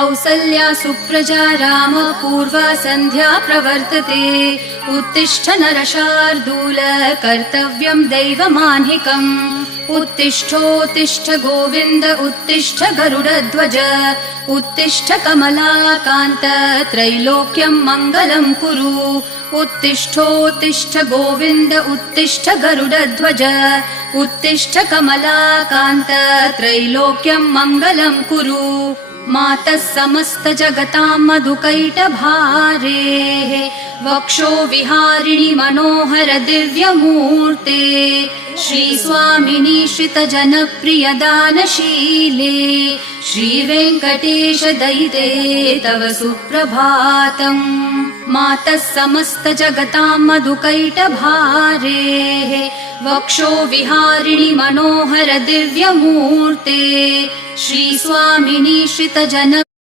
कौसल्या सुप्रजा राम पूर्वा सन्ध्या प्रवर्तते उत्तिष्ठ नरशार्दूल कर्तव्यं दैवमान्हिकम् उत्तिष्ठोत्तिष्ठ गोविन्द उत्तिष्ठ गरुडध्वज उत्तिष्ठ कमलाकान्त त्रैलोक्यं मङ्गलं कुरु उत्तिष्ठोत्तिष्ठ गोविन्द उत्तिष्ठ गरुडध्वज उत्तिष्ठ कमलाकान्त त्रैलोक्यं मङ्गलं कुरु मातः समस्त जगतां मधुकैटभारेः वक्षो विहारिणि मनोहर दिव्यमूर्ते श्रीस्वामिनि श्रितजनप्रिय दानशीले श्रीवेङ्कटेश दयिते तव सुप्रभातम् मातः समस्त जगतां मधुकैटभारेः वक्षो विहारिणि मनोहर दिव्यमूर्ते श्रीस्वामिनि श्रितजन